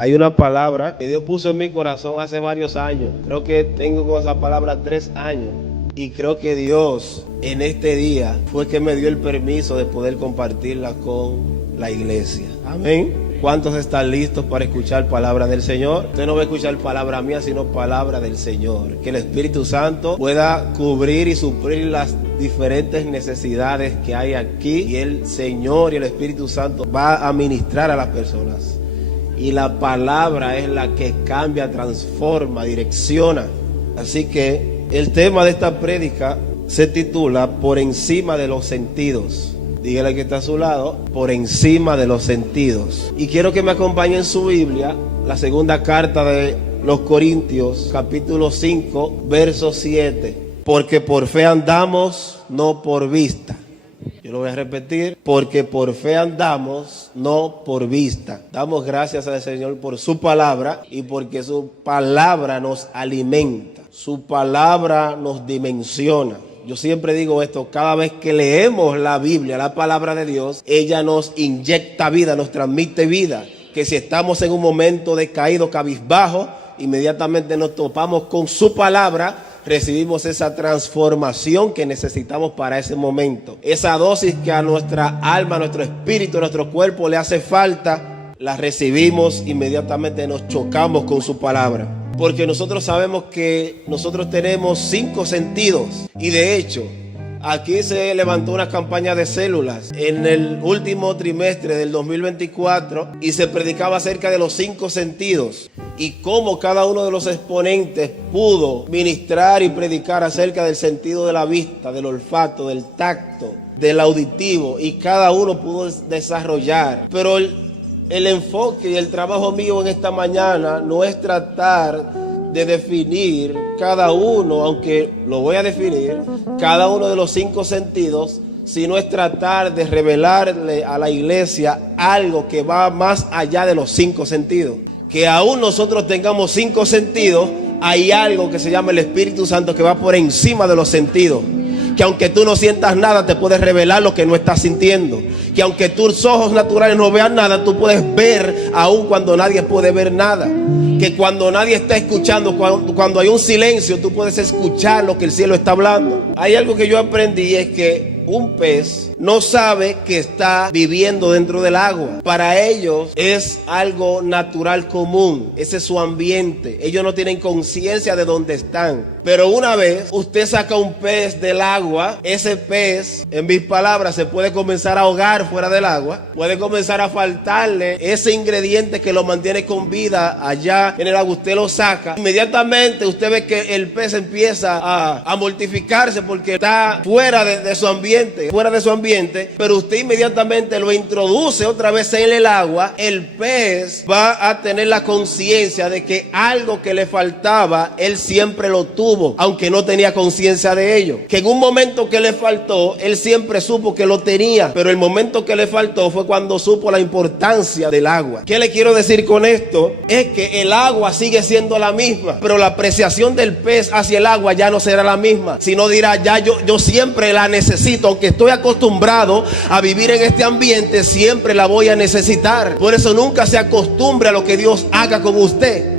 Hay una palabra que Dios puso en mi corazón hace varios años. Creo que tengo con esa palabra 3 años. Y creo que Dios en este día fue que me dio el permiso de poder compartirla con la iglesia. Amén. ¿Cuántos están listos para escuchar palabra del Señor? Usted no va a escuchar palabra mía, sino palabra del Señor. Que el Espíritu Santo pueda cubrir y suplir las diferentes necesidades que hay aquí. Y el Señor y el Espíritu Santo va a ministrar a las personas. Y la palabra es la que cambia, transforma, direcciona. Así que el tema de esta prédica se titula Por encima de los sentidos. Dígale que está a su lado, por encima de los sentidos. Y quiero que me acompañe en su Biblia, la segunda carta de los Corintios, capítulo 5, verso 7. Porque por fe andamos, no por vista. Yo lo voy a repetir, porque por fe andamos, no por vista. Damos gracias al Señor por su palabra y porque su palabra nos alimenta. Su palabra nos dimensiona. Yo siempre digo esto, cada vez que leemos la Biblia, la palabra de Dios, ella nos inyecta vida, nos transmite vida. Que si estamos en un momento de caído, cabizbajo, inmediatamente nos topamos con su palabra, recibimos esa transformación que necesitamos para ese momento. Esa dosis que a nuestra alma, a nuestro espíritu, a nuestro cuerpo le hace falta, la recibimos, inmediatamente nos chocamos con su palabra. Porque nosotros sabemos que nosotros tenemos 5 sentidos. Y de hecho, aquí se levantó una campaña de células en el último trimestre del 2024 y se predicaba acerca de los 5 sentidos y cómo cada uno de los exponentes pudo ministrar y predicar acerca del sentido de la vista, del olfato, del tacto, del auditivo, y cada uno pudo desarrollar. Pero el enfoque y el trabajo mío en esta mañana no es tratar de definir cada uno, aunque lo voy a definir, cada uno de los 5 sentidos, sino es tratar de revelarle a la iglesia algo que va más allá de los 5 sentidos. Que aún nosotros tengamos 5 sentidos, hay algo que se llama el Espíritu Santo que va por encima de los sentidos. Que aunque tú no sientas nada, te puedes revelar lo que no estás sintiendo. Que aunque tus ojos naturales no vean nada, tú puedes ver aún cuando nadie puede ver nada. Que cuando nadie está escuchando, cuando hay un silencio, tú puedes escuchar lo que el cielo está hablando. Hay algo que yo aprendí, es que un pez no sabe que está viviendo dentro del agua. Para ellos es algo natural común. Ese es su ambiente. Ellos no tienen conciencia de dónde están. Pero una vez usted saca un pez del agua, ese pez, en mis palabras, se puede comenzar a ahogar fuera del agua. Puede comenzar a faltarle ese ingrediente que lo mantiene con vida allá en el agua. Usted lo saca. Inmediatamente usted ve que el pez empieza a mortificarse porque está fuera de su ambiente. Fuera de su ambiente. Pero usted inmediatamente lo introduce otra vez en el agua. El pez va a tener la conciencia de que algo que le faltaba, él siempre lo tuvo, aunque no tenía conciencia de ello. Que en un momento que le faltó, él siempre supo que lo tenía, pero el momento que le faltó fue cuando supo la importancia del agua. ¿Qué le quiero decir con esto? Es que el agua sigue siendo la misma, pero la apreciación del pez hacia el agua ya no será la misma, sino dirá, ya yo siempre la necesito, aunque estoy acostumbrado a vivir en este ambiente, siempre la voy a necesitar. Por eso nunca se acostumbre a lo que Dios haga con usted.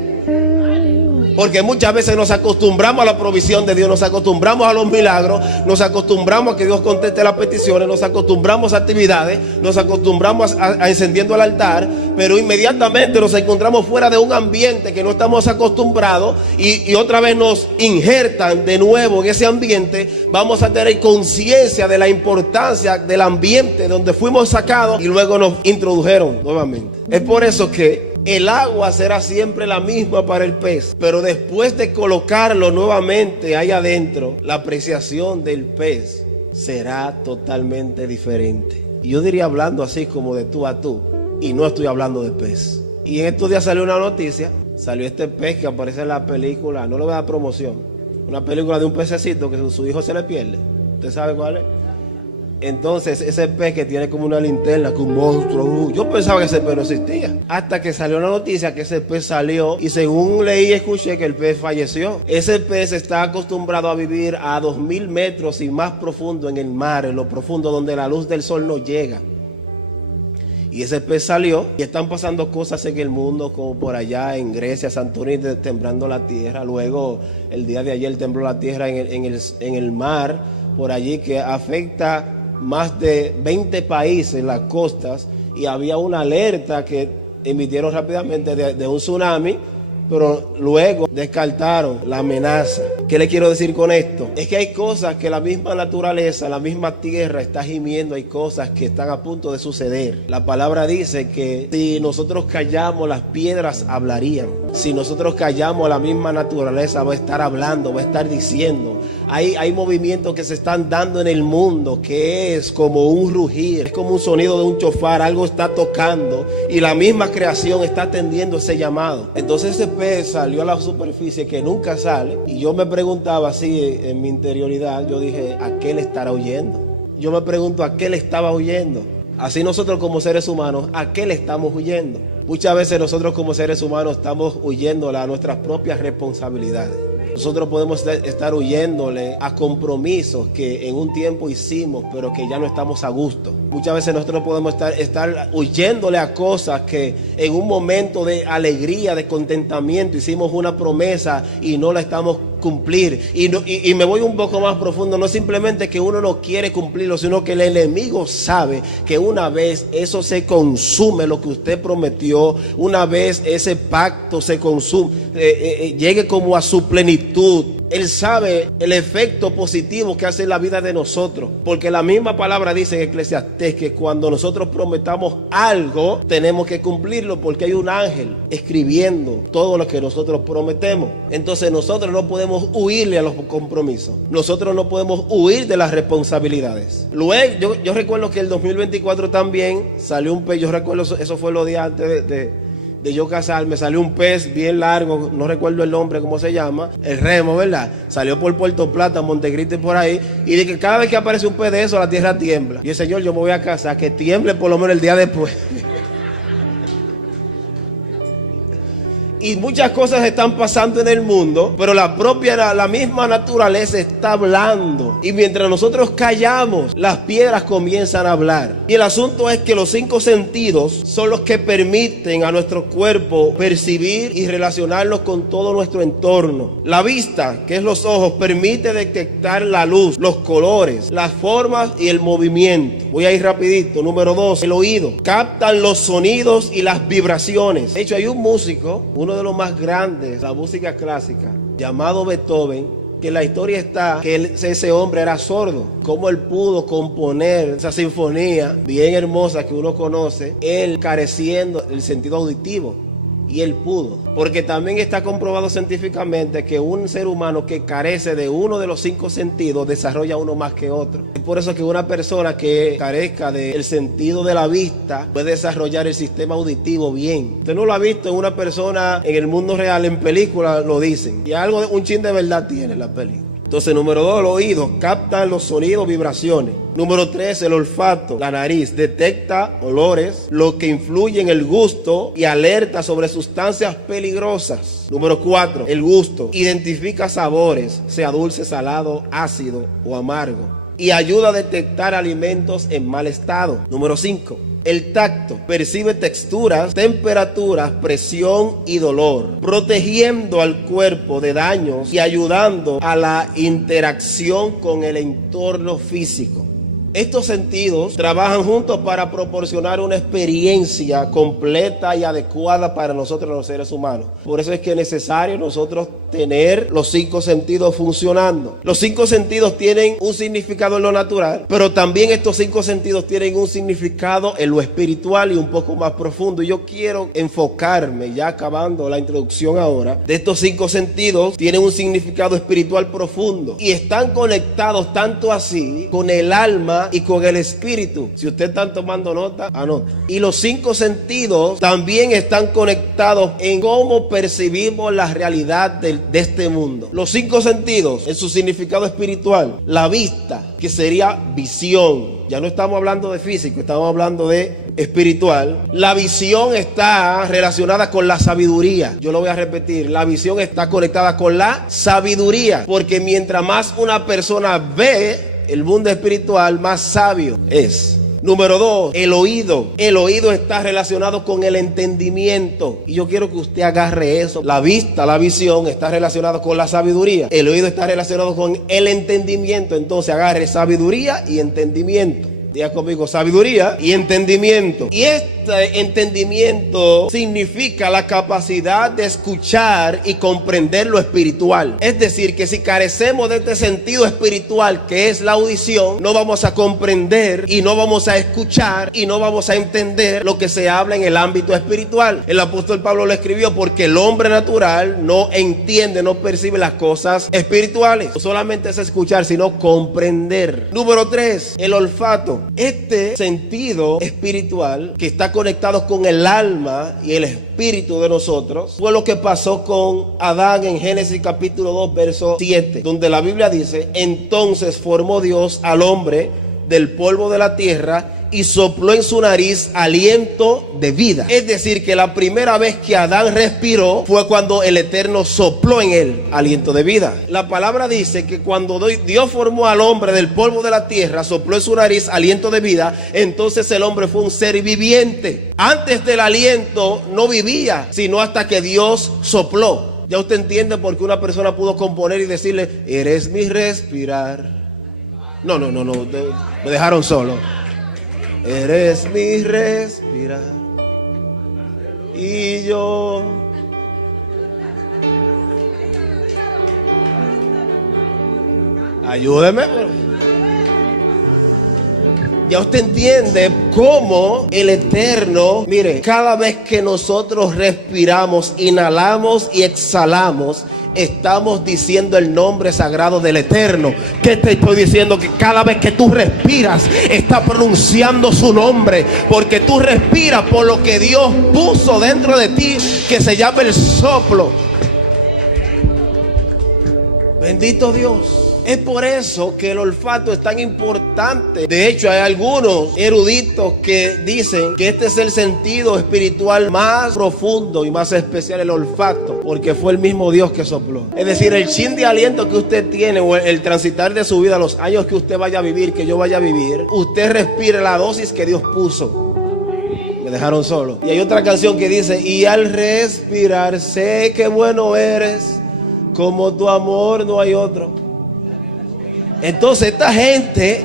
Porque muchas veces nos acostumbramos a la provisión de Dios, nos acostumbramos a los milagros, nos acostumbramos a que Dios conteste las peticiones, nos acostumbramos a actividades, nos acostumbramos a encendiendo el altar, pero inmediatamente nos encontramos fuera de un ambiente que no estamos acostumbrados y otra vez nos injertan de nuevo en ese ambiente. Vamos a tener conciencia de la importancia del ambiente donde fuimos sacados y luego nos introdujeron nuevamente. Es por eso que el agua será siempre la misma para el pez, pero después de colocarlo nuevamente ahí adentro, la apreciación del pez será totalmente diferente. Y yo diría, hablando así como de tú a tú, y no estoy hablando de pez. Y en estos días salió una noticia, salió este pez que aparece en la película, no le voy a dar promoción, una película de un pececito que su hijo se le pierde. ¿Usted sabe cuál es? Entonces ese pez que tiene como una linterna, que un monstruo, yo pensaba que ese pez no existía, hasta que salió la noticia que ese pez salió, y según leí y escuché que el pez falleció. Ese pez está acostumbrado a vivir a 2000 metros y más profundo en el mar, en lo profundo donde la luz del sol no llega. Y ese pez salió y están pasando cosas en el mundo, como por allá en Grecia, Santorini, temblando la tierra. Luego, el día de ayer tembló la tierra en el mar, por allí, que afecta más de 20 países, las costas. Y había una alerta que emitieron rápidamente de un tsunami, pero luego descartaron la amenaza. ¿Qué le quiero decir con esto? Es que hay cosas que la misma naturaleza, la misma tierra está gimiendo. Hay cosas que están a punto de suceder. La palabra dice que si nosotros callamos, las piedras hablarían. Si nosotros callamos, la misma naturaleza va a estar hablando, va a estar diciendo. Hay movimientos que se están dando en el mundo que es como un rugir, es como un sonido de un chofar, algo está tocando y la misma creación está atendiendo ese llamado. Entonces ese pez salió a la superficie que nunca sale y yo me preguntaba así en mi interioridad, yo dije, ¿a qué le estará huyendo? Yo me pregunto, ¿a qué le estaba huyendo? Así nosotros como seres humanos, ¿a qué le estamos huyendo? Muchas veces nosotros como seres humanos estamos huyéndole a nuestras propias responsabilidades. Nosotros podemos estar huyéndole a compromisos que en un tiempo hicimos, pero que ya no estamos a gusto. Muchas veces nosotros podemos estar huyéndole a cosas que en un momento de alegría, de contentamiento, hicimos una promesa y no la estamos cumplir. Y me voy un poco más profundo. No es simplemente que uno no quiere cumplirlo, sino que el enemigo sabe que una vez eso se consume, lo que usted prometió, una vez ese pacto se consume, llegue como a su plenitud. Él sabe el efecto positivo que hace en la vida de nosotros, porque la misma palabra dice en Eclesiastés que cuando nosotros prometamos algo tenemos que cumplirlo, porque hay un ángel escribiendo todo lo que nosotros prometemos. Entonces nosotros no podemos huirle a los compromisos, nosotros no podemos huir de las responsabilidades. Luego yo recuerdo que el 2024 también salió un pez. Yo recuerdo eso fue los días antes de yo casarme. Salió un pez bien largo, no recuerdo el nombre, cómo se llama, el remo, ¿verdad? Salió por Puerto Plata, Montecristi, por ahí, y de que cada vez que aparece un pez de eso, la tierra tiembla. Y el Señor, yo me voy a casar, que tiemble por lo menos el día después. Y muchas cosas están pasando en el mundo, pero la misma naturaleza está hablando. Y mientras nosotros callamos, las piedras comienzan a hablar. Y el asunto es que los 5 sentidos son los que permiten a nuestro cuerpo percibir y relacionarnos con todo nuestro entorno. La vista, que es los ojos, permite detectar la luz, los colores, las formas y el movimiento. Voy a ir rapidito. Número 2, el oído. Captan los sonidos y las vibraciones. De hecho, hay un músico, uno de los más grandes, la música clásica, llamado Beethoven, que la historia está que ese hombre era sordo. Cómo él pudo componer esa sinfonía bien hermosa que uno conoce, él careciendo el sentido auditivo. Y él pudo, porque también está comprobado científicamente que un ser humano que carece de uno de los 5 sentidos desarrolla uno más que otro. Es por eso que una persona que carezca del sentido de la vista puede desarrollar el sistema auditivo bien. Usted no lo ha visto en una persona en el mundo real, en películas lo dicen, y algo, un chin de verdad tiene la película. Entonces, número 2, los oídos captan los sonidos, vibraciones. Número 3, el olfato. La nariz detecta olores, lo que influye en el gusto y alerta sobre sustancias peligrosas. Número 4, el gusto. Identifica sabores, sea dulce, salado, ácido o amargo, y ayuda a detectar alimentos en mal estado. Número 5, el tacto. Percibe texturas, temperaturas, presión y dolor, protegiendo al cuerpo de daños y ayudando a la interacción con el entorno físico. Estos sentidos trabajan juntos para proporcionar una experiencia completa y adecuada para nosotros los seres humanos. Por eso es que es necesario nosotros tener los 5 sentidos funcionando. Los 5 sentidos tienen un significado en lo natural, pero también estos 5 sentidos tienen un significado en lo espiritual y un poco más profundo. Y yo quiero enfocarme, ya acabando la introducción ahora, de estos 5 sentidos. Tienen un significado espiritual profundo y están conectados tanto así con el alma y con el espíritu. Si ustedes están tomando nota, anota. Y los 5 sentidos también están conectados en cómo percibimos la realidad de este mundo. Los 5 sentidos en su significado espiritual: la vista, que sería visión. Ya no estamos hablando de físico, estamos hablando de espiritual. La visión está relacionada con la sabiduría. Yo lo voy a repetir: la visión está conectada con la sabiduría, porque mientras más una persona ve el mundo espiritual, más sabio es. Número 2, el oído. El oído está relacionado con el entendimiento. Y yo quiero que usted agarre eso. La vista, la visión está relacionada con la sabiduría. El oído está relacionado con el entendimiento. Entonces agarre sabiduría y entendimiento. Diga conmigo, sabiduría y entendimiento. Y este entendimiento significa la capacidad de escuchar y comprender lo espiritual. Es decir, que si carecemos de este sentido espiritual que es la audición, no vamos a comprender y no vamos a escuchar y no vamos a entender lo que se habla en el ámbito espiritual. El apóstol Pablo lo escribió porque el hombre natural no entiende, no percibe las cosas espirituales. No solamente es escuchar, sino comprender. Número 3, el olfato. Este sentido espiritual que está conectado con el alma y el espíritu de nosotros fue lo que pasó con Adán en Génesis capítulo 2 verso 7, donde la Biblia dice: entonces formó Dios al hombre del polvo de la tierra y sopló en su nariz aliento de vida. Es decir, que la primera vez que Adán respiró fue cuando el Eterno sopló en él aliento de vida. La palabra dice que cuando Dios formó al hombre del polvo de la tierra, sopló en su nariz aliento de vida, entonces el hombre fue un ser viviente. Antes del aliento no vivía, sino hasta que Dios sopló. Ya usted entiende por qué una persona pudo componer y decirle: eres mi respirar. No, me dejaron solo. Eres mi respirar y yo. Ayúdeme. Ya usted entiende cómo el Eterno, mire, cada vez que nosotros respiramos, inhalamos y exhalamos, estamos diciendo el nombre sagrado del Eterno. ¿Qué te estoy diciendo? Que cada vez que tú respiras, estás pronunciando su nombre, porque tú respiras por lo que Dios puso dentro de ti, que se llama el soplo. Bendito Dios. Es por eso que el olfato es tan importante. De hecho, hay algunos eruditos que dicen que este es el sentido espiritual más profundo y más especial, el olfato, porque fue el mismo Dios que sopló. Es decir, el chin de aliento que usted tiene, o el transitar de su vida, los años que usted vaya a vivir, que yo vaya a vivir, usted respira la dosis que Dios puso. Me dejaron solo. Y hay otra canción que dice: y al respirar sé que bueno eres, como tu amor no hay otro. Entonces esta gente,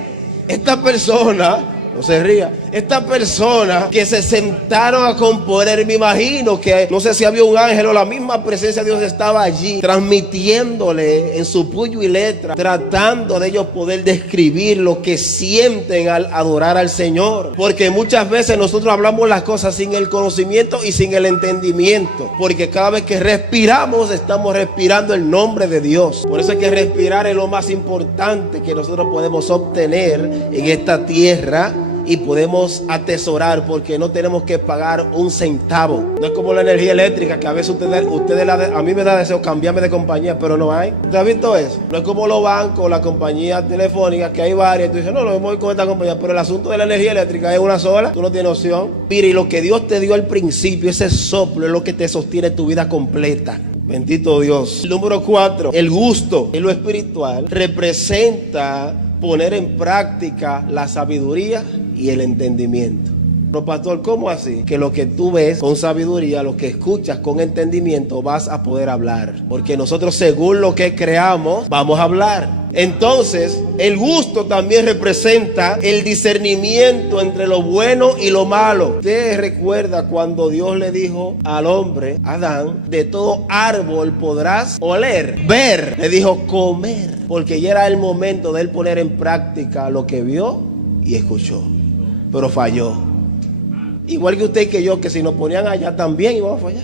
esta persona, no se ría, esta persona que se sentaron a componer, me imagino que no sé si había un ángel o la misma presencia de Dios estaba allí, transmitiéndole en su puño y letra, tratando de ellos poder describir lo que sienten al adorar al Señor. Porque muchas veces nosotros hablamos las cosas sin el conocimiento y sin el entendimiento, porque cada vez que respiramos, estamos respirando el nombre de Dios. Por eso es que respirar es lo más importante que nosotros podemos obtener en esta tierra y podemos atesorar, porque no tenemos que pagar un centavo. No es como la energía eléctrica, que a veces a mí me da deseo cambiarme de compañía, pero no hay. ¿Usted ha visto eso? No es como los bancos, la compañía telefónica, que hay varias. Tú dices: no, me voy con esta compañía. Pero el asunto de la energía eléctrica es una sola. Tú no tienes opción. Mire, y lo que Dios te dio al principio, ese soplo, es lo que te sostiene tu vida completa. Bendito Dios. Número 4, el gusto en lo espiritual representa poner en práctica la sabiduría y el entendimiento. Pero pastor, ¿cómo así? Que lo que tú ves con sabiduría, lo que escuchas con entendimiento, vas a poder hablar. Porque nosotros, según lo que creamos, vamos a hablar. Entonces, el gusto también representa el discernimiento entre lo bueno y lo malo. Usted recuerda cuando Dios le dijo al hombre, Adán: de todo árbol podrás oler, ver. Le dijo comer, porque ya era el momento de él poner en práctica lo que vio y escuchó. Pero falló. Igual que usted y que yo, que si nos ponían allá también íbamos a fallar.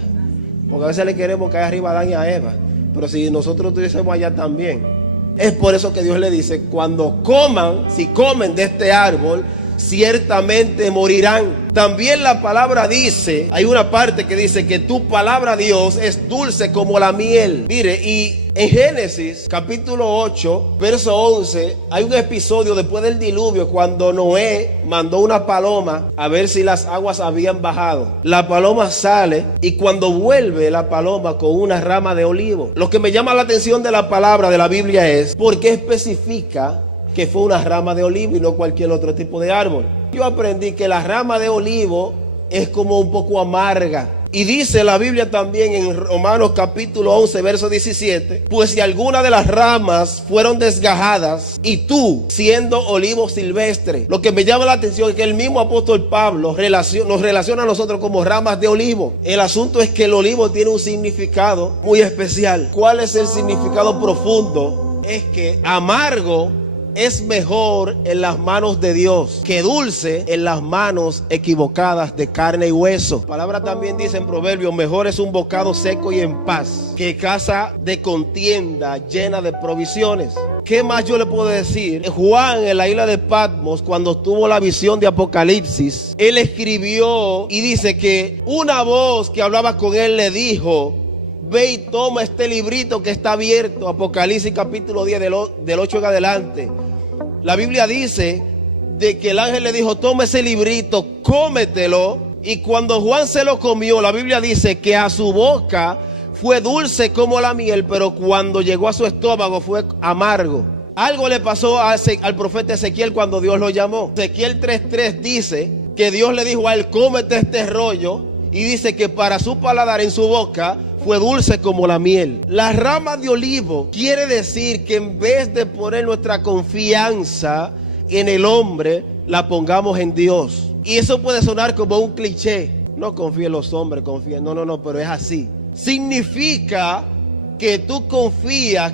Porque a veces le queremos caer arriba a Adán y a Eva. Pero si nosotros estuviésemos allá también. Es por eso que Dios le dice: cuando coman, si comen de este árbol, ciertamente morirán. También la palabra dice, hay una parte que dice que tu palabra, Dios, es dulce como la miel. Mire, y en Génesis capítulo 8 verso 11 hay un episodio después del diluvio, cuando Noé mandó una paloma a ver si las aguas habían bajado. La paloma sale y cuando vuelve la paloma con una rama de olivo. Lo que me llama la atención de la palabra de la Biblia es porque especifica que fue una rama de olivo y no cualquier otro tipo de árbol. Yo aprendí que la rama de olivo es como un poco amarga. Y dice la Biblia también en Romanos capítulo 11, verso 17, pues si alguna de las ramas fueron desgajadas y tú siendo olivo silvestre. Lo que me llama la atención es que el mismo apóstol Pablo nos relaciona a nosotros como ramas de olivo. El asunto es que el olivo tiene un significado muy especial. ¿Cuál es el significado profundo? Es que amargo es mejor en las manos de Dios que dulce en las manos equivocadas de carne y hueso. La palabra también dice en Proverbios: mejor es un bocado seco y en paz que casa de contienda llena de provisiones. ¿Qué más yo le puedo decir? Juan, en la isla de Patmos, cuando tuvo la visión de Apocalipsis, él escribió y dice que una voz que hablaba con él le dijo: ve y toma este librito que está abierto. Apocalipsis capítulo 10 del 8 en adelante. La Biblia dice de que el ángel le dijo: toma ese librito, cómetelo. Y cuando Juan se lo comió, la Biblia dice que a su boca fue dulce como la miel, pero cuando llegó a su estómago fue amargo. Algo le pasó al profeta Ezequiel cuando Dios lo llamó. Ezequiel 3:3 dice que Dios le dijo a él: cómete este rollo. Y dice que para su paladar, en su boca, fue dulce como la miel. La rama de olivo quiere decir que en vez de poner nuestra confianza en el hombre, la pongamos en Dios. Y eso puede sonar como un cliché. No confía en los hombres, confía. No, pero es así. Significa que tú confías.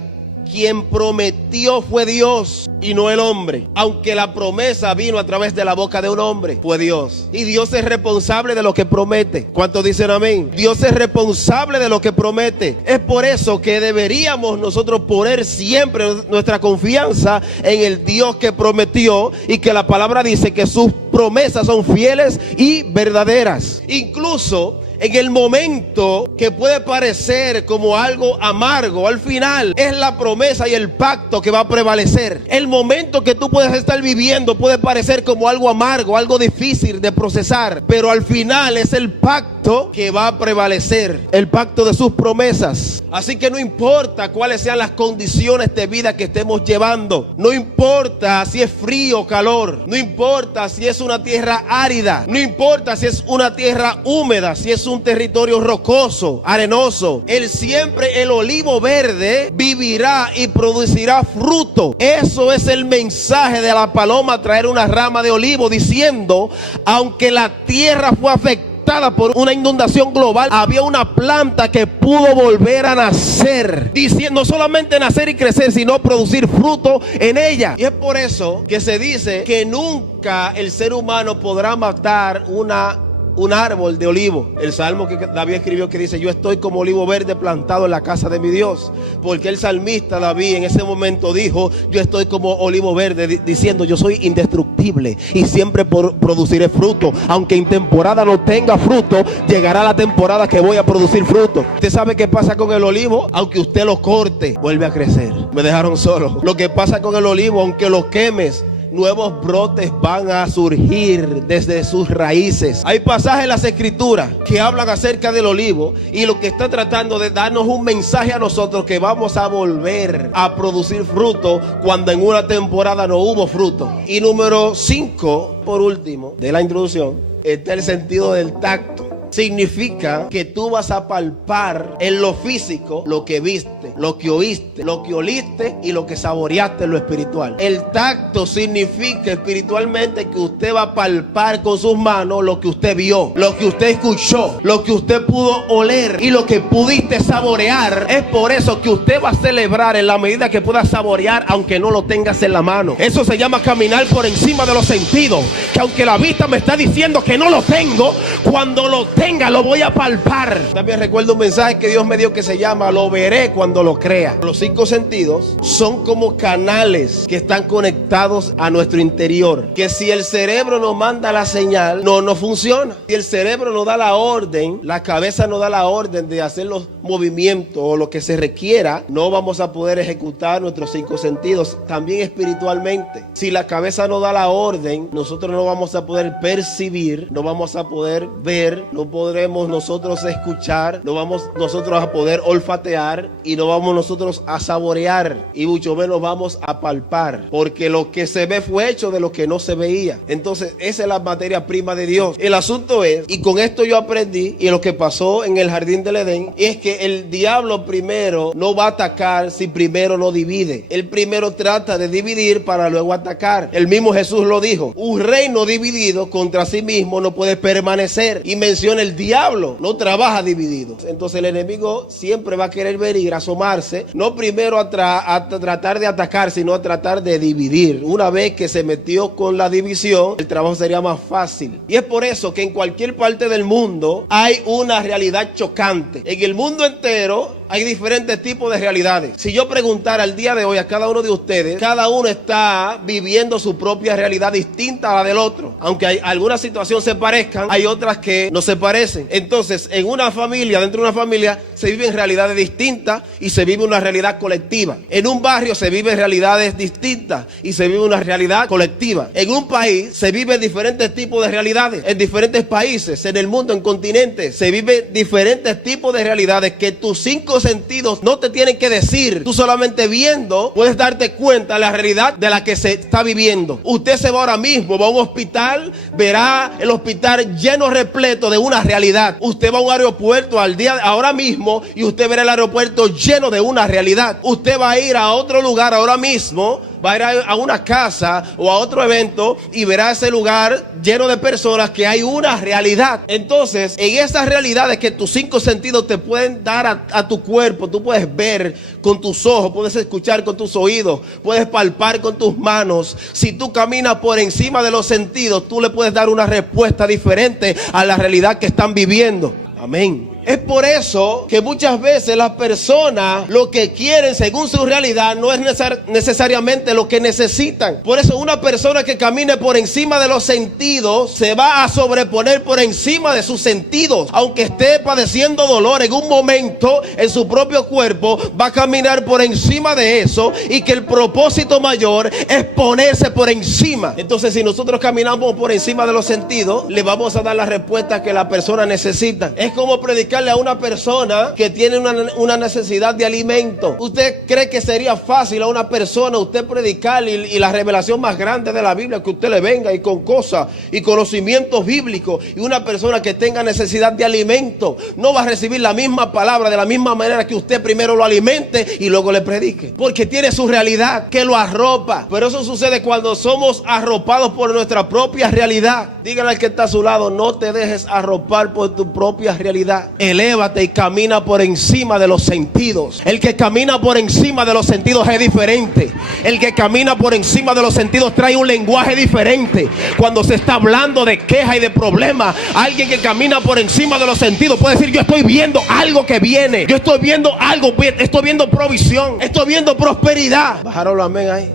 Quien prometió fue Dios y no el hombre. Aunque la promesa vino a través de la boca de un hombre, fue Dios. Y Dios es responsable de lo que promete. ¿Cuántos dicen amén? Dios es responsable de lo que promete. Es por eso que deberíamos nosotros poner siempre nuestra confianza en el Dios que prometió, y que la palabra dice que sus promesas son fieles y verdaderas. Incluso en el momento que puede parecer como algo amargo, al final es la promesa y el pacto que va a prevalecer. El momento que tú puedes estar viviendo puede parecer como algo amargo, algo difícil de procesar, pero al final es el pacto que va a prevalecer, el pacto de sus promesas. Así que no importa cuáles sean las condiciones de vida que estemos llevando, no importa si es frío o calor, no importa si es una tierra árida, no importa si es una tierra húmeda, si es un territorio rocoso, arenoso, el olivo verde vivirá y producirá fruto. Eso es el mensaje de la paloma, traer una rama de olivo, diciendo: aunque la tierra fue afectada por una inundación global, había una planta que pudo volver a nacer, diciendo no solamente nacer y crecer, sino producir fruto en ella. Y es por eso que se dice que nunca el ser humano podrá matar un árbol de olivo. El salmo que David escribió, que dice: yo estoy como olivo verde plantado en la casa de mi Dios. Porque el salmista David en ese momento dijo: yo estoy como olivo verde, diciendo: yo soy indestructible y siempre produciré fruto. Aunque en temporada no tenga fruto, llegará la temporada que voy a producir fruto. ¿Usted sabe qué pasa con el olivo? Aunque usted lo corte, vuelve a crecer. Me dejaron solo. Lo que pasa con el olivo, aunque lo quemes, nuevos brotes van a surgir desde sus raíces. Hay pasajes en las escrituras que hablan acerca del olivo, y lo que está tratando de darnos un mensaje a nosotros, que vamos a volver a producir fruto cuando en una temporada no hubo fruto. Y número 5, por último, de la introducción, está el sentido del tacto. Significa que tú vas a palpar en lo físico lo que viste, lo que oíste, lo que oliste y lo que saboreaste en lo espiritual. El tacto significa espiritualmente que usted va a palpar con sus manos lo que usted vio, lo que usted escuchó, lo que usted pudo oler y lo que pudiste saborear. Es por eso que usted va a celebrar en la medida que pueda saborear, aunque no lo tengas en la mano. Eso se llama caminar por encima de los sentidos. Que aunque la vista me está diciendo que no lo tengo, cuando lo tenga lo voy a palpar. También recuerdo un mensaje que Dios me dio que se llama: lo veré cuando lo crea. Los 5 sentidos son como canales que están conectados a nuestro interior, que si el cerebro nos manda la señal, no funciona. Si el cerebro nos da la orden, la cabeza nos da la orden de hacer los movimientos o lo que se requiera, no vamos a poder ejecutar nuestros 5 sentidos. También espiritualmente, si la cabeza nos da la orden, nosotros no vamos a poder percibir, no vamos a poder ver, no podremos nosotros escuchar, no vamos nosotros a poder olfatear y no vamos nosotros a saborear y mucho menos vamos a palpar, porque lo que se ve fue hecho de lo que no se veía. Entonces esa es la materia prima de Dios. El asunto es, y con esto yo aprendí, y lo que pasó en el jardín del Edén, es que el diablo primero no va a atacar si primero no divide. Él primero trata de dividir para luego atacar. El mismo Jesús lo dijo: un reino dividido contra sí mismo no puede permanecer. Y menciona el diablo, no trabaja dividido. Entonces el enemigo siempre va a querer venir, asomarse, no primero a tratar de atacar, sino a tratar de dividir. Una vez que se metió con la división, el trabajo sería más fácil. Y es por eso que en cualquier parte del mundo hay una realidad chocante. En el mundo entero hay diferentes tipos de realidades. Si yo preguntara el día de hoy a cada uno de ustedes, cada uno está viviendo su propia realidad distinta a la del otro. Aunque hay algunas situaciones se parezcan, hay otras que no se parecen. Entonces, en una familia, dentro de una familia, se viven realidades distintas y se vive una realidad colectiva. En un barrio se viven realidades distintas y se vive una realidad colectiva. En un país se viven diferentes tipos de realidades. En diferentes países, en el mundo, en continentes, se viven diferentes tipos de realidades que tus cinco sentidos no te tienen que decir. Tú solamente viendo puedes darte cuenta de la realidad de la que se está viviendo. Usted se va ahora mismo, va a un hospital, verá el hospital lleno, repleto de una realidad. Usted va a un aeropuerto ahora mismo y usted verá el aeropuerto lleno de una realidad. Usted va a ir a otro lugar ahora mismo, va a ir a una casa o a otro evento y verá ese lugar lleno de personas que hay una realidad. Entonces, en esas realidades que tus cinco sentidos te pueden dar a tu cuerpo, tú puedes ver con tus ojos, puedes escuchar con tus oídos, puedes palpar con tus manos. Si tú caminas por encima de los sentidos, tú le puedes dar una respuesta diferente a la realidad que están viviendo. Amén. Es por eso que muchas veces las personas lo que quieren según su realidad no es necesariamente lo que necesitan. Por eso una persona que camine por encima de los sentidos se va a sobreponer por encima de sus sentidos. Aunque esté padeciendo dolor en un momento en su propio cuerpo, va a caminar por encima de eso, y que el propósito mayor es ponerse por encima. Entonces, si nosotros caminamos por encima de los sentidos, le vamos a dar la respuesta que la persona necesita. Es como predicar a una persona que tiene una necesidad de alimento. ¿Usted cree que sería fácil a una persona usted predicar y la revelación más grande de la Biblia, que usted le venga y con cosas y conocimientos bíblicos, y una persona que tenga necesidad de alimento no va a recibir la misma palabra de la misma manera que usted primero lo alimente y luego le predique? Porque tiene su realidad que lo arropa. Pero eso sucede cuando somos arropados por nuestra propia realidad. Dígale al que está a su lado: no te dejes arropar por tu propia realidad. Elévate y camina por encima de los sentidos. El que camina por encima de los sentidos es diferente. El que camina por encima de los sentidos trae un lenguaje diferente. Cuando se está hablando de queja y de problemas, alguien que camina por encima de los sentidos puede decir: yo estoy viendo algo que viene, yo estoy viendo algo, estoy viendo provisión, estoy viendo prosperidad. Bajaron, amén ahí.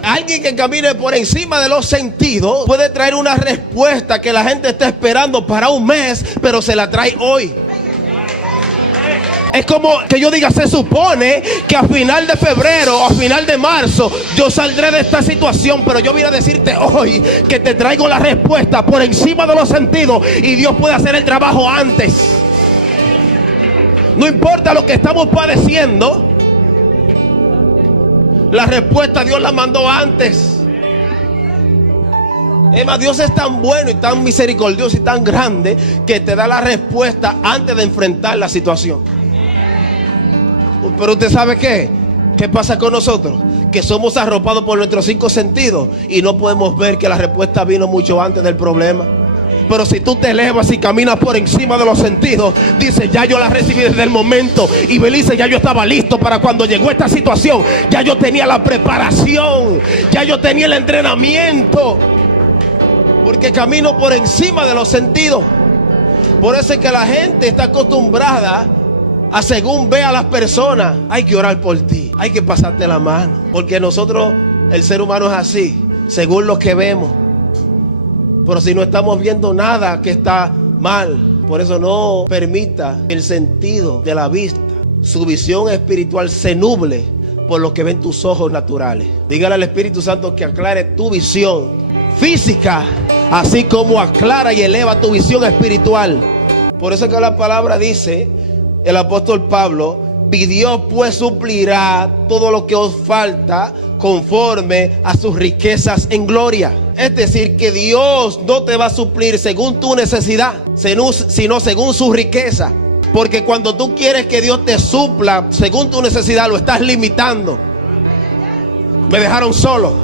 Alguien que camine por encima de los sentidos puede traer una respuesta que la gente está esperando para un mes, pero se la trae hoy. Es como que yo diga: se supone que a final de febrero o a final de marzo yo saldré de esta situación, pero yo vine a decirte hoy que te traigo la respuesta por encima de los sentidos, y Dios puede hacer el trabajo antes. No importa lo que estamos padeciendo, la respuesta Dios la mandó antes. Es más, Dios es tan bueno y tan misericordioso y tan grande que te da la respuesta antes de enfrentar la situación. Pero usted sabe qué pasa con nosotros, que somos arropados por nuestros cinco sentidos y no podemos ver que la respuesta vino mucho antes del problema. Pero si tú te elevas y caminas por encima de los sentidos, dice: ya yo la recibí desde el momento. Y Belice, ya yo estaba listo para cuando llegó esta situación. Ya yo tenía la preparación, ya yo tenía el entrenamiento, porque camino por encima de los sentidos. Por eso es que la gente está acostumbrada a, según ve a las personas, hay que orar por ti, hay que pasarte la mano, porque nosotros, el ser humano es así, según lo que vemos. Pero si no estamos viendo nada que está mal, por eso no permita que el sentido de la vista, su visión espiritual, se nuble por lo que ven tus ojos naturales. Dígale al Espíritu Santo que aclare tu visión física así como aclara y eleva tu visión espiritual. Por eso que la palabra dice, el apóstol Pablo: y Dios pues suplirá todo lo que os falta conforme a sus riquezas en gloria. Es decir, que Dios no te va a suplir según tu necesidad, sino según su riqueza. Porque cuando tú quieres que Dios te supla según tu necesidad, lo estás limitando. Me dejaron solo.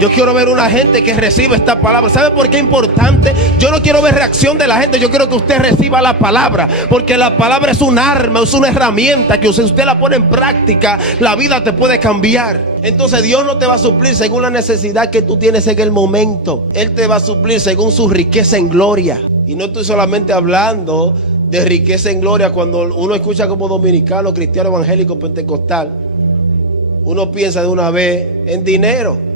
Yo quiero ver una gente que reciba esta palabra. ¿Sabe por qué es importante? Yo no quiero ver reacción de la gente. Yo quiero que usted reciba la palabra. Porque la palabra es un arma, es una herramienta que si usted la pone en práctica, la vida te puede cambiar. Entonces Dios no te va a suplir según la necesidad que tú tienes en el momento. Él te va a suplir según su riqueza en gloria. Y no estoy solamente hablando de riqueza en gloria. Cuando uno escucha como dominicano, cristiano, evangélico, pentecostal, uno piensa de una vez en dinero.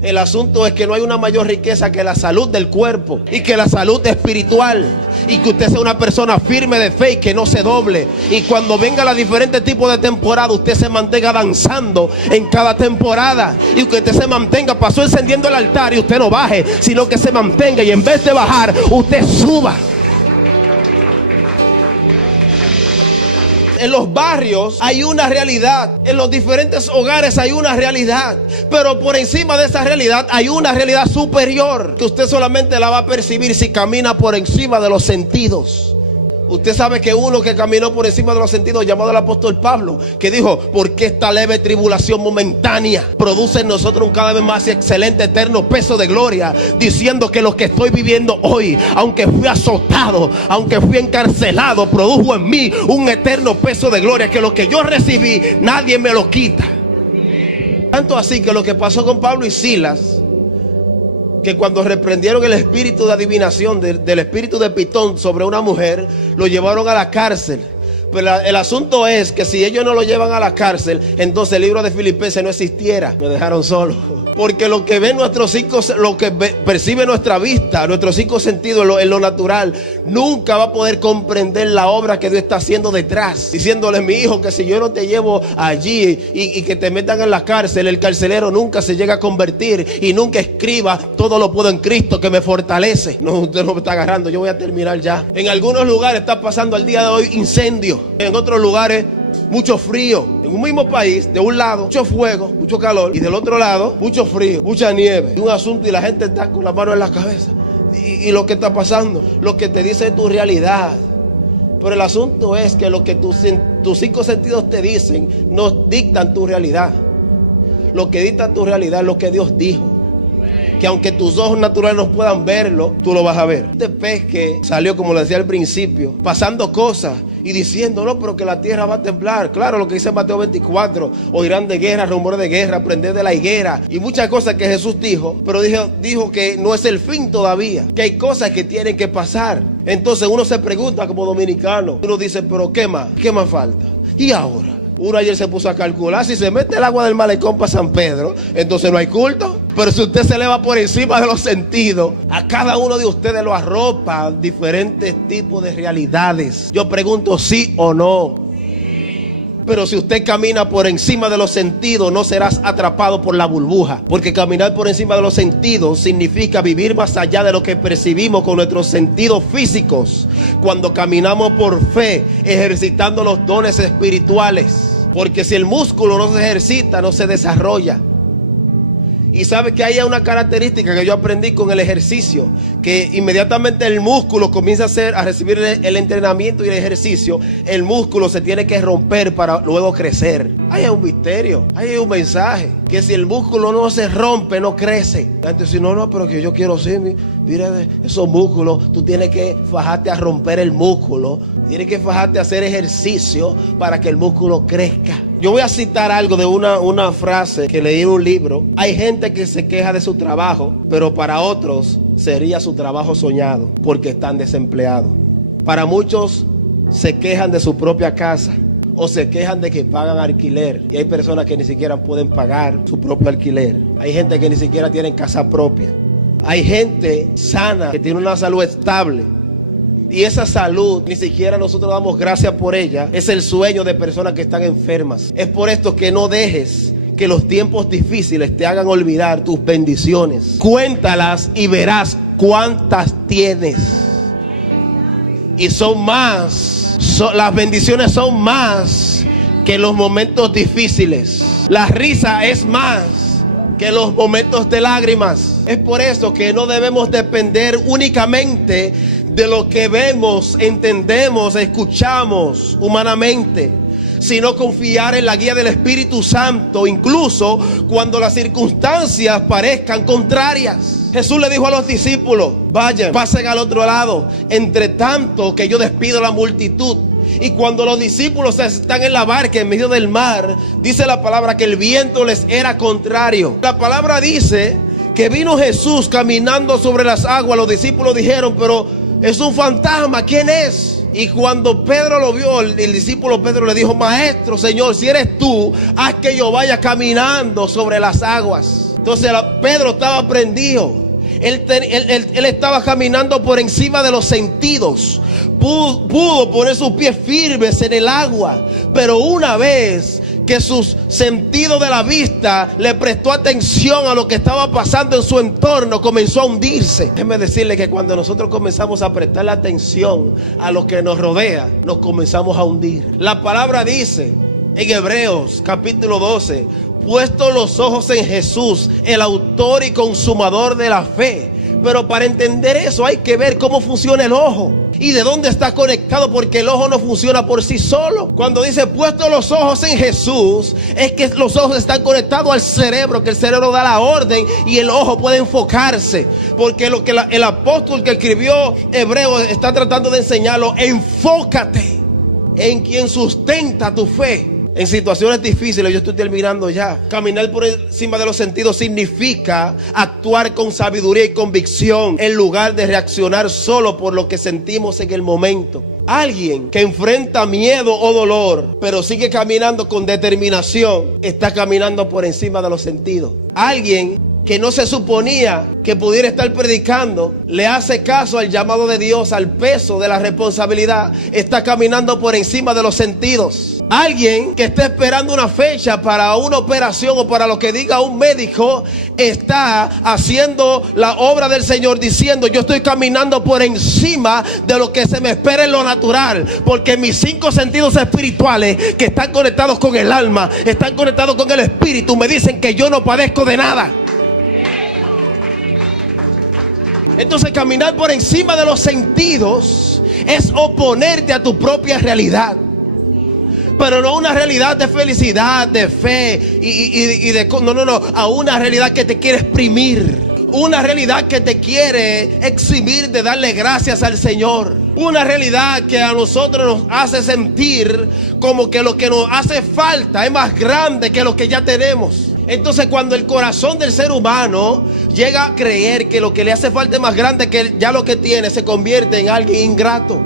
El asunto es que no hay una mayor riqueza que la salud del cuerpo y que la salud espiritual, y que usted sea una persona firme de fe y que no se doble, y cuando venga los diferentes tipos de temporada, usted se mantenga danzando en cada temporada, y que usted se mantenga, pasó encendiendo el altar y usted no baje, sino que se mantenga, y en vez de bajar, usted suba. En los barrios hay una realidad, en los diferentes hogares hay una realidad, pero por encima de esa realidad hay una realidad superior que usted solamente la va a percibir si camina por encima de los sentidos. Usted sabe que uno que caminó por encima de los sentidos, llamado el apóstol Pablo, que dijo: porque esta leve tribulación momentánea produce en nosotros un cada vez más excelente eterno peso de gloria, diciendo que lo que estoy viviendo hoy, aunque fui azotado, aunque fui encarcelado, produjo en mí un eterno peso de gloria, que lo que yo recibí nadie me lo quita. Tanto así que lo que pasó con Pablo y Silas, que cuando reprendieron el espíritu de adivinación del espíritu de Pitón sobre una mujer, lo llevaron a la cárcel. Pero el asunto es que si ellos no lo llevan a la cárcel, entonces el libro de Filipenses no existiera. Me dejaron solo. Porque lo que ven nuestros cinco, lo que percibe nuestra vista, nuestros cinco sentidos en lo natural, nunca va a poder comprender la obra que Dios está haciendo detrás. Diciéndole: mi hijo, que si yo no te llevo allí y que te metan en la cárcel, el carcelero nunca se llega a convertir y nunca escriba: todo lo puedo en Cristo que me fortalece. No, usted no me está agarrando, yo voy a terminar ya. En algunos lugares está pasando al día de hoy incendio. En otros lugares mucho frío. En un mismo país, de un lado mucho fuego, mucho calor, y del otro lado mucho frío, mucha nieve. Y un asunto, y la gente está con la mano en la cabeza. Y lo que está pasando, lo que te dice es tu realidad. Pero el asunto es que lo que tus cinco sentidos te dicen no dictan tu realidad. Lo que dicta tu realidad es lo que Dios dijo. Que aunque tus ojos naturales no puedan verlo, tú lo vas a ver. Este pez que salió, como le decía al principio, pasando cosas y diciendo: no, pero que la tierra va a temblar. Claro, lo que dice Mateo 24: oirán de guerra, rumores de guerra, prender de la higuera, y muchas cosas que Jesús dijo. Pero dijo que no es el fin todavía, que hay cosas que tienen que pasar. Entonces uno se pregunta como dominicano, uno dice: pero ¿qué más? ¿Qué más falta? ¿Y ahora? Uno ayer se puso a calcular: si se mete el agua del malecón para San Pedro, entonces no hay culto. Pero si usted se eleva por encima de los sentidos, a cada uno de ustedes lo arropa diferentes tipos de realidades. Yo pregunto: ¿sí o no? Pero si usted camina por encima de los sentidos, no serás atrapado por la burbuja. Porque caminar por encima de los sentidos significa vivir más allá de lo que percibimos con nuestros sentidos físicos. Cuando caminamos por fe, ejercitando los dones espirituales. Porque si el músculo no se ejercita, no se desarrolla. Y sabe que hay una característica que yo aprendí con el ejercicio, que inmediatamente el músculo comienza a recibir el entrenamiento y el ejercicio, el músculo se tiene que romper para luego crecer. Hay un misterio, hay un mensaje, que si el músculo no se rompe, no crece. Entonces, si no, pero que yo quiero ser, mira esos músculos, tú tienes que fajarte a romper el músculo, tienes que fajarte a hacer ejercicio para que el músculo crezca. Yo voy a citar algo de una frase que leí en un libro. Hay gente que se queja de su trabajo, pero para otros sería su trabajo soñado porque están desempleados. Para muchos se quejan de su propia casa o se quejan de que pagan alquiler. Y hay personas que ni siquiera pueden pagar su propio alquiler. Hay gente que ni siquiera tiene casa propia. Hay gente sana que tiene una salud estable. Y esa salud, ni siquiera nosotros damos gracias por ella. Es el sueño de personas que están enfermas. Es por esto que no dejes que los tiempos difíciles te hagan olvidar tus bendiciones. Cuéntalas y verás cuántas tienes. Y son más, las bendiciones son más que los momentos difíciles. La risa es más que los momentos de lágrimas. Es por eso que no debemos depender únicamente de lo que vemos, entendemos, escuchamos humanamente, sino confiar en la guía del Espíritu Santo, incluso cuando las circunstancias parezcan contrarias. Jesús le dijo a los discípulos: vayan, pasen al otro lado, entre tanto que yo despido a la multitud. Y cuando los discípulos están en la barca en medio del mar, dice la palabra que el viento les era contrario. La palabra dice que vino Jesús caminando sobre las aguas. Los discípulos dijeron: pero es un fantasma, ¿quién es? Y cuando Pedro lo vio, el discípulo Pedro le dijo: maestro, Señor, si eres tú, haz que yo vaya caminando sobre las aguas. Entonces Pedro estaba prendido. Él estaba caminando por encima de los sentidos. Pudo poner sus pies firmes en el agua, pero una vez que sus sentidos de la vista le prestó atención a lo que estaba pasando en su entorno, comenzó a hundirse. Déjeme decirle que cuando nosotros comenzamos a prestarle atención a lo que nos rodea, nos comenzamos a hundir. La palabra dice en Hebreos capítulo 12: puesto los ojos en Jesús, el autor y consumador de la fe. Pero para entender eso hay que ver cómo funciona el ojo y de dónde está conectado, porque el ojo no funciona por sí solo. Cuando dice puesto los ojos en Jesús, es que los ojos están conectados al cerebro, que el cerebro da la orden y el ojo puede enfocarse. Porque lo que el apóstol que escribió Hebreo está tratando de enseñarlo: enfócate en quien sustenta tu fe. En situaciones difíciles, yo estoy terminando ya. Caminar por encima de los sentidos significa actuar con sabiduría y convicción en lugar de reaccionar solo por lo que sentimos en el momento. Alguien que enfrenta miedo o dolor, pero sigue caminando con determinación, está caminando por encima de los sentidos. Alguien que no se suponía que pudiera estar predicando, le hace caso al llamado de Dios, al peso de la responsabilidad, está caminando por encima de los sentidos. Alguien que está esperando una fecha para una operación o para lo que diga un médico, está haciendo la obra del Señor diciendo: yo estoy caminando por encima de lo que se me espera en lo natural, porque mis 5 sentidos espirituales, que están conectados con el alma, están conectados con el espíritu, me dicen que yo no padezco de nada. Entonces, caminar por encima de los sentidos es oponerte a tu propia realidad. Pero no una realidad de felicidad, de fe no, a una realidad que te quiere exprimir. Una realidad que te quiere exhibir de darle gracias al Señor. Una realidad que a nosotros nos hace sentir como que lo que nos hace falta es más grande que lo que ya tenemos. Entonces, cuando el corazón del ser humano llega a creer que lo que le hace falta es más grande que ya lo que tiene, se convierte en alguien ingrato.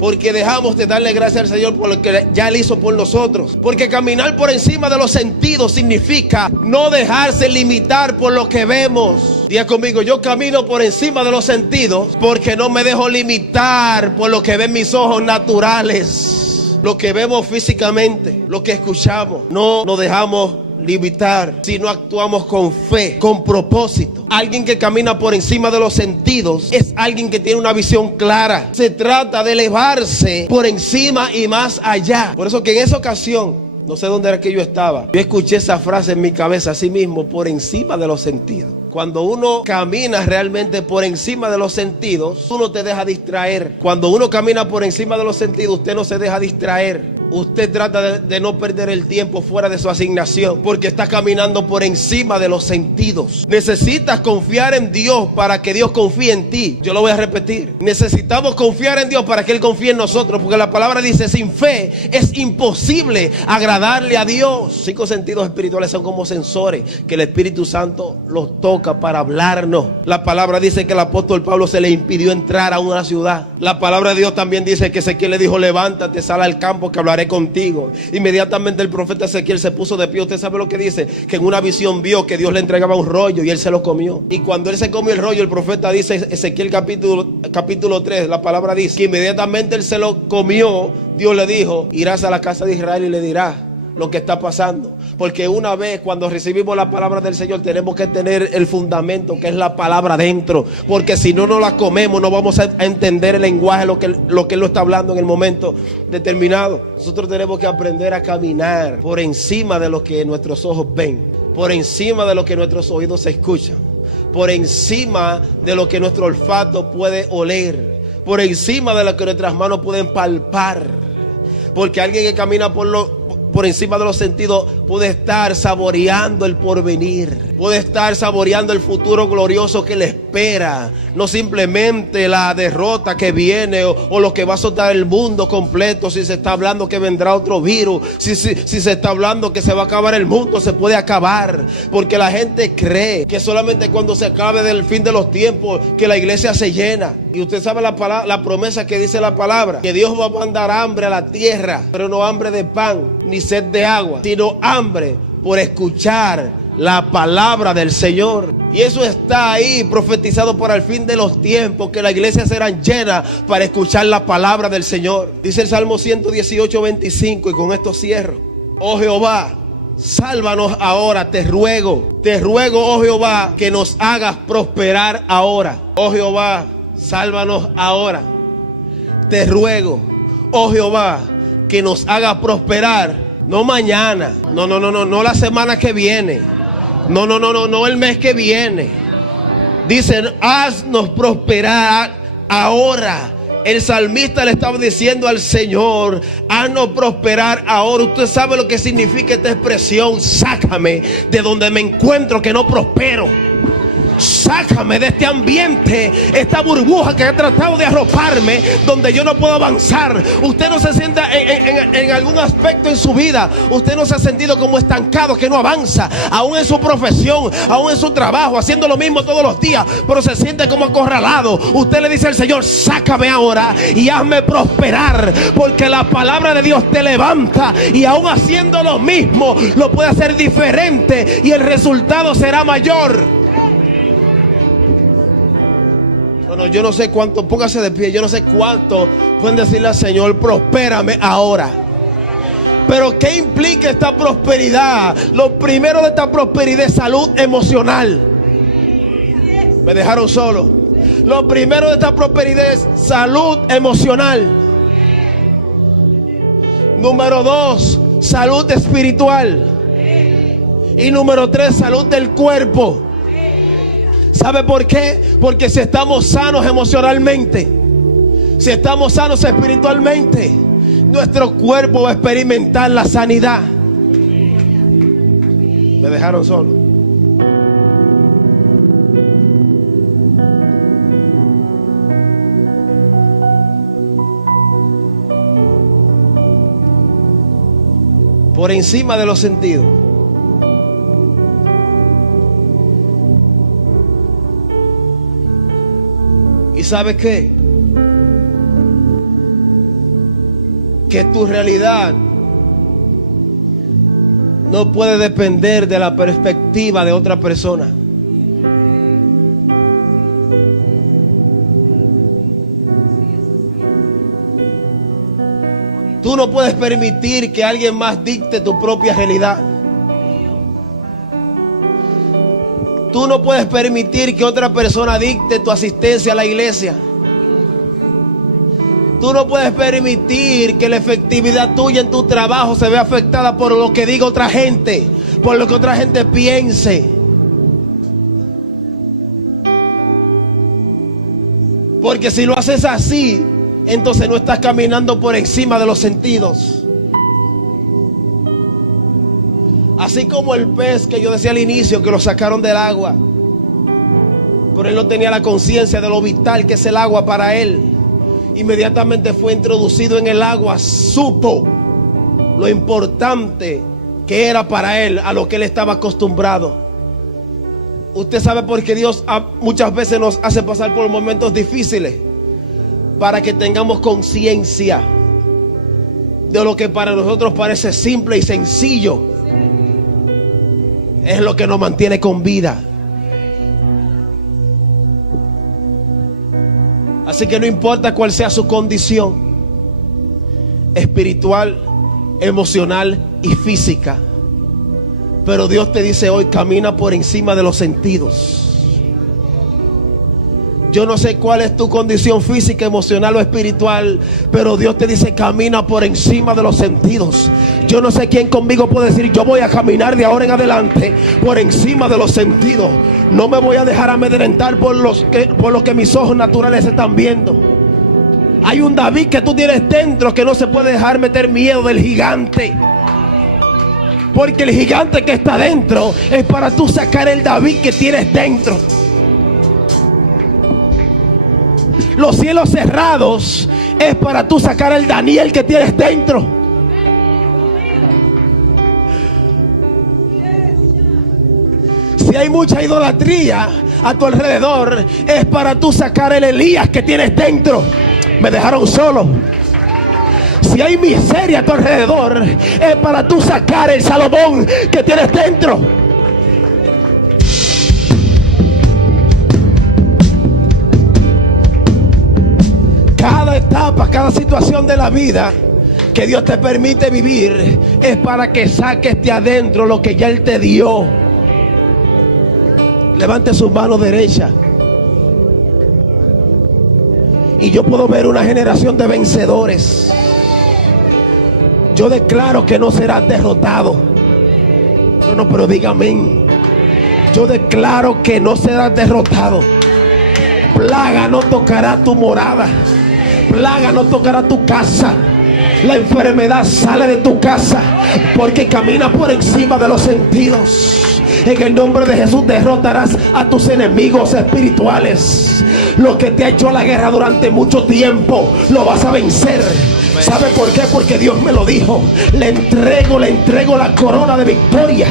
Porque dejamos de darle gracias al Señor por lo que ya Él hizo por nosotros. Porque caminar por encima de los sentidos significa no dejarse limitar por lo que vemos. Diga conmigo: yo camino por encima de los sentidos porque no me dejo limitar por lo que ven mis ojos naturales. Lo que vemos físicamente, lo que escuchamos. No nos dejamos limitar, si no actuamos con fe, con propósito. Alguien que camina por encima de los sentidos es alguien que tiene una visión clara. Se trata de elevarse por encima y más allá. Por eso que en esa ocasión, no sé dónde era que yo estaba, yo escuché esa frase en mi cabeza, así mismo, por encima de los sentidos. Cuando uno camina realmente por encima de los sentidos, uno te deja distraer. Cuando uno camina por encima de los sentidos, usted no se deja distraer. Usted trata de no perder el tiempo fuera de su asignación, porque está caminando por encima de los sentidos. Necesitas confiar en Dios para que Dios confíe en ti. Yo lo voy a repetir: necesitamos confiar en Dios para que Él confíe en nosotros, porque la palabra dice: sin fe es imposible agradarle a Dios. 5 sentidos espirituales son como sensores que el Espíritu Santo los toca para hablarnos. La palabra dice que el apóstol Pablo se le impidió entrar a una ciudad. La palabra de Dios también dice que Ezequiel le dijo: levántate, sal al campo, que hablaré contigo. Inmediatamente el profeta Ezequiel se puso de pie. Usted sabe lo que dice, que en una visión vio que Dios le entregaba un rollo y él se lo comió. Y cuando él se comió el rollo, el profeta dice, Ezequiel capítulo 3, la palabra dice que inmediatamente él se lo comió. Dios le dijo: irás a la casa de Israel y le dirás lo que está pasando. Porque una vez cuando recibimos la palabra del Señor tenemos que tener el fundamento, que es la palabra dentro. Porque si no nos la comemos no vamos a entender el lenguaje, lo que Él lo está hablando en el momento determinado. Nosotros tenemos que aprender a caminar por encima de lo que nuestros ojos ven, por encima de lo que nuestros oídos escuchan, por encima de lo que nuestro olfato puede oler, por encima de lo que nuestras manos pueden palpar. Porque alguien que camina por encima de los sentidos puede estar saboreando el porvenir, puede estar saboreando el futuro glorioso que le espera, no simplemente la derrota que viene o lo que va a azotar el mundo completo. Si se está hablando que vendrá otro virus, si se está hablando que se va a acabar el mundo, se puede acabar, porque la gente cree que solamente cuando se acabe del fin de los tiempos que la iglesia se llena. Y usted sabe la promesa que dice la palabra, que Dios va a mandar hambre a la tierra, pero no hambre de pan ni sed de agua, sino hambre por escuchar la palabra del Señor. Y eso está ahí profetizado para el fin de los tiempos, que la iglesia será llena para escuchar la palabra del Señor. Dice el Salmo 118:25, y con esto cierro: oh Jehová, sálvanos ahora, te ruego, oh Jehová, que nos hagas prosperar ahora. Oh Jehová, sálvanos ahora, te ruego, oh Jehová, que nos hagas prosperar. No mañana, no la semana que viene, no el mes que viene. Dicen, haznos prosperar ahora. El salmista le estaba diciendo al Señor, haznos prosperar ahora. Usted sabe lo que significa esta expresión: sácame de donde me encuentro que no prospero. Sácame de este ambiente, esta burbuja que he tratado de arroparme, donde yo no puedo avanzar. Usted no se sienta en algún aspecto en su vida, usted no se ha sentido como estancado, que no avanza, aún en su profesión, aún en su trabajo, haciendo lo mismo todos los días, pero se siente como acorralado. Usted le dice al Señor, sácame ahora y hazme prosperar, porque la palabra de Dios te levanta, y aún haciendo lo mismo lo puede hacer diferente y el resultado será mayor. Yo no sé cuánto, póngase de pie, yo no sé cuánto pueden decirle al Señor, prospérame ahora. Pero ¿qué implica esta prosperidad? Lo primero de esta prosperidad es salud emocional. Me dejaron solo. Lo primero de esta prosperidad es salud emocional. Número 2, salud espiritual. Y número 3, salud del cuerpo. ¿Sabe por qué? Porque si estamos sanos emocionalmente, si estamos sanos espiritualmente, nuestro cuerpo va a experimentar la sanidad. Me dejaron solo. Por encima de los sentidos. ¿Y sabes qué? Que tu realidad no puede depender de la perspectiva de otra persona. Tú no puedes permitir que alguien más dicte tu propia realidad. Tú no puedes permitir que otra persona dicte tu asistencia a la iglesia. Tú no puedes permitir que la efectividad tuya en tu trabajo se vea afectada por lo que diga otra gente, por lo que otra gente piense. Porque si lo haces así, entonces no estás caminando por encima de los sentidos. Así como el pez que yo decía al inicio, que lo sacaron del agua, pero él no tenía la conciencia de lo vital que es el agua para él. Inmediatamente fue introducido en el agua, supo lo importante que era para él, a lo que él estaba acostumbrado. Usted sabe por qué Dios muchas veces nos hace pasar por momentos difíciles, para que tengamos conciencia de lo que para nosotros parece simple y sencillo. Es lo que nos mantiene con vida. Así que no importa cuál sea su condición espiritual, emocional y física, Pero Dios te dice hoy, camina por encima de los sentidos. Yo no sé cuál es tu condición física, emocional o espiritual, pero Dios te dice, camina por encima de los sentidos. Yo no sé quién conmigo puede decir, yo voy a caminar de ahora en adelante por encima de los sentidos. No me voy a dejar amedrentar por lo que mis ojos naturales están viendo. Hay un David que tú tienes dentro que no se puede dejar meter miedo del gigante. Porque el gigante que está dentro es para tú sacar el David que tienes dentro. Los cielos cerrados es para tú sacar el Daniel que tienes dentro. Si hay mucha idolatría a tu alrededor, es para tú sacar el Elías que tienes dentro. Me dejaron solo. Si hay miseria a tu alrededor, es para tú sacar el Salomón que tienes dentro. Cada etapa, cada situación de la vida que Dios te permite vivir es para que saques de adentro lo que ya Él te dio. Levante su mano derecha. Y yo puedo ver una generación de vencedores. Yo declaro que no serás derrotado. No, pero diga amén. Yo declaro que no serás derrotado. Plaga no tocará tu morada. Plaga no tocará tu casa. La enfermedad sale de tu casa, porque camina por encima de los sentidos. En el nombre de Jesús derrotarás a tus enemigos espirituales. Lo que te ha hecho la guerra durante mucho tiempo, lo vas a vencer. ¿Sabe por qué? Porque Dios me lo dijo. Le entrego la corona de victoria.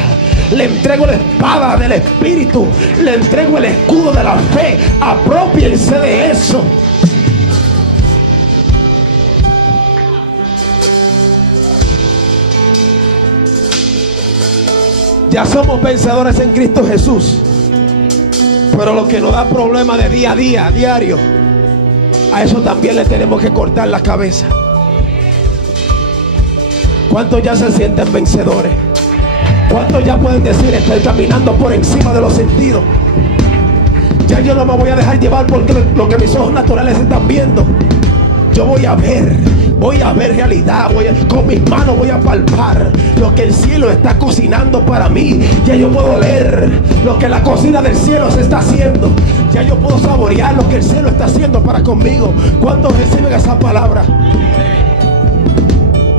Le entrego la espada del Espíritu. Le entrego el escudo de la fe. Aprópiense de eso. Ya somos vencedores en Cristo Jesús. Pero lo que nos da problemas de día a día, diario, a eso también le tenemos que cortar la cabeza. ¿Cuántos ya se sienten vencedores? ¿Cuántos ya pueden decir, estoy caminando por encima de los sentidos? Ya yo no me voy a dejar llevar por lo que mis ojos naturales están viendo. Yo voy a ver realidad, con mis manos voy a palpar lo que el cielo está cocinando para mí. Ya yo puedo leer lo que la cocina del cielo se está haciendo. Ya yo puedo saborear lo que el cielo está haciendo para conmigo. ¿Cuántos reciben esa palabra?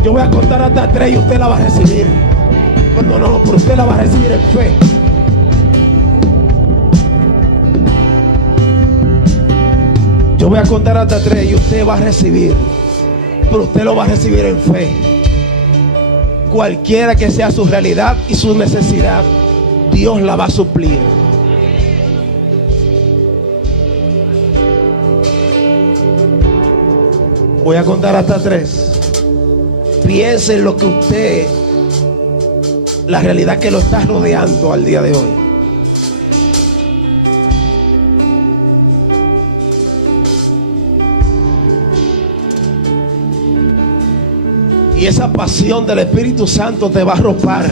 Yo voy a contar hasta 3 y usted la va a recibir. No, pero usted la va a recibir en fe. Yo voy a contar hasta 3 y usted va a recibir. Pero usted lo va a recibir en fe. Cualquiera que sea su realidad y su necesidad, Dios la va a suplir. Voy a contar hasta 3. Piense en lo que usted, la realidad que lo está rodeando al día de hoy. Y esa pasión del Espíritu Santo te va a arropar.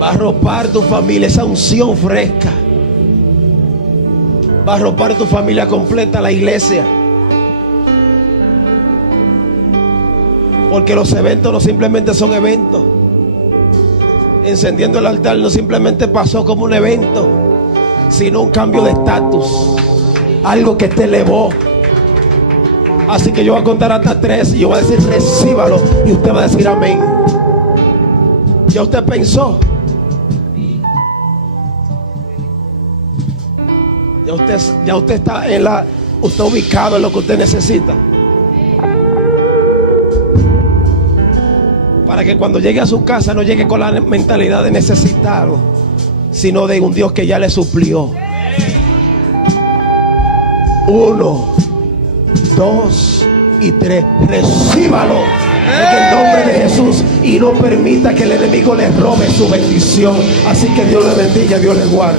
Va a arropar tu familia, esa unción fresca. Va a arropar tu familia completa, la iglesia. Porque los eventos no simplemente son eventos. Encendiendo el altar no simplemente pasó como un evento, sino un cambio de estatus. Algo que te elevó. Así que yo voy a contar hasta 3 y yo voy a decir recíbalo y usted va a decir amén. ¿Ya usted pensó? Ya usted está usted ubicado en lo que usted necesita. Para que cuando llegue a su casa no llegue con la mentalidad de necesitado, sino de un Dios que ya le suplió. 1, 2 y 3. Recíbalo en el nombre de Jesús y no permita que el enemigo le robe su bendición. Así que Dios le bendiga, Dios le guarde.